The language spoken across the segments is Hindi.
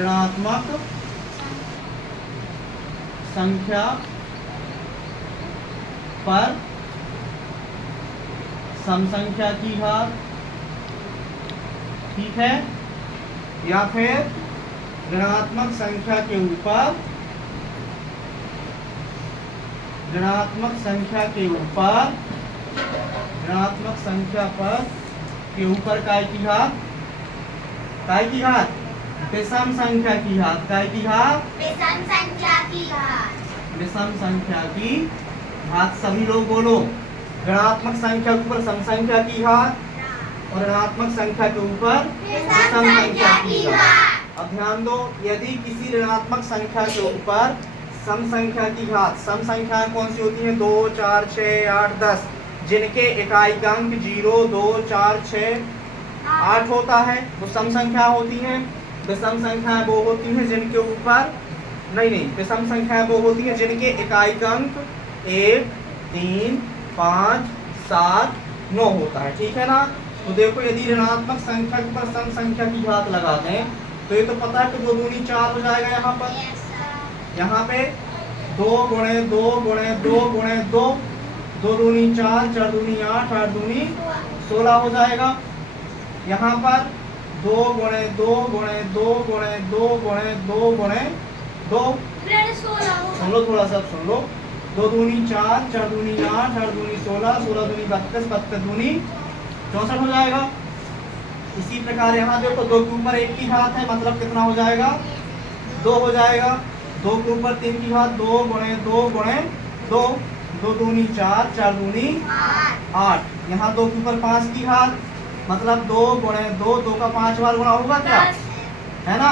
ऋणात्मक संख्या पर सम संख्या की घात, ठीक है, या फिर ऋणात्मक संख्या के ऊपर ऋणात्मक संख्या के ऊपर ऋणात्मक संख्या पर के ऊपर काय की घात, काय की घात, विषम संख्या की घात, काय की घात, विषम संख्या की घात, विषम संख्या की घात। सभी लोग बोलो, ऋणात्मक संख्या के ऊपर सम संख्या की घात और ऋणात्मक संख्या के ऊपर विषम संख्या की घात। अब ध्यान दो, यदि किसी ऋणात्मक संख्या के ऊपर सम संख्या की घात, सम संख्याएं कौन सी होती हैं, 2, 4, 6, 8, 10, जिनके इकाई अंक 0, 2, 4, 6, 8 होता है, वो सम संख्या होती हैं। विषम संख्याएं वो होती हैं जिनके ऊपर नहीं, विषम संख्याएं वो होती हैं जिनके इकाई अंक 1, 3, 5, 7, 9 होता है, ठीक है ना। तो देखो, यदि ऋणात्मक संख्या के ऊपर सम संख्या की घात लगाते हैं तो ये तो पता है कि 2 दूनी 4 हो जाएगा। यहाँ पे 2 गुणे 2 गुणे 2 गुणे 2, 2 दूनी 4, 4 दूनी 8, 8 दूनी 16 हो जाएगा। यहाँ पर 2 गुणे 2 गुणे 2 गुणे 2 गुणे 2 गुणे 2, सुन लो थोड़ा सा, सुन लो, 2 दूनी 4, 4 दूनी 8, 8 दूनी 16, 16 दूनी 32, 32 दूनी 64 हो जाएगा। इसी प्रकार यहाँ देखो, 2 के ऊपर 1 की घात है, मतलब कितना हो जाएगा, 2 हो जाएगा। 2 के ऊपर 3 की घात, 2 गुणे 2 गुणे 2, 2 दूनी 4, 4 दूनी 8। यहाँ 2 के ऊपर 5 की घात, मतलब 2 गुणे 2, 2 का 5 बार गुणा होगा क्या, है ना।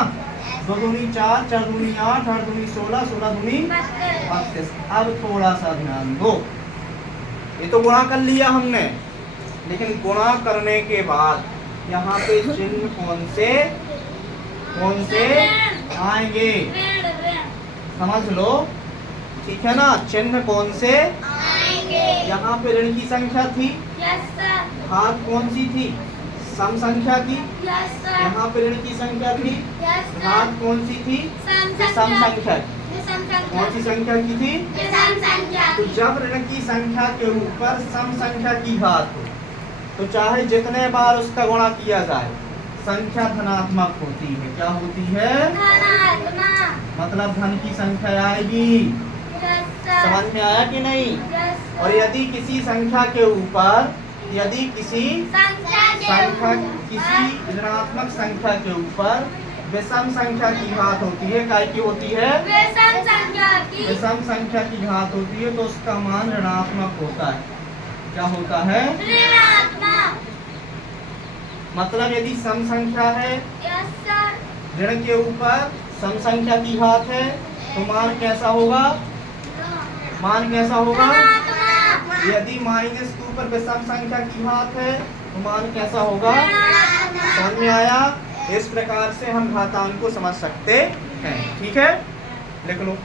2 दूनी 4, 4 दूनी 8, 8 दूनी 16, 16 दूनी 32। अब थोड़ा सा ध्यान दो, ये तो गुणा कर लिया हमने, लेकिन गुणा करने के बाद यहाँ पे चिन्ह कौन से आएंगे, समझ लो, ठीक है ना। चिन्ह कौन से आएंगे, यहाँ पे ऋण की संख्या थी, घात कौन सी थी, सम संख्या की, यहाँ पे ऋण की संख्या थी, घात कौन सी थी, सम संख्या, कौन सी संख्या की थी, तो जब ऋण की संख्या के ऊपर सम संख्या की घात हो तो चाहे जितने बार उसका गुणा किया जाए, संख्या धनात्मक होती है। क्या होती है, मतलब धन की संख्या आएगी। समझ में आया कि नहीं। और यदि किसी संख्या के ऊपर, यदि किसी ऋणात्मक संख्या के ऊपर विषम संख्या की घात होती है, काय की होती है, विषम संख्या की घात होती है, तो उसका मान ऋणात्मक होता है। क्या होता है, मतलब यदि सम संख्या है, ऋण के ऊपर सम संख्या की घात है, तो मान कैसा होगा, मान कैसा होगा, यदि माइनस के ऊपर विषम संख्या की घात है तो मान कैसा होगा। समझ में आया। इस प्रकार से हम घातांक को समझ सकते हैं, ठीक है, लिख लो।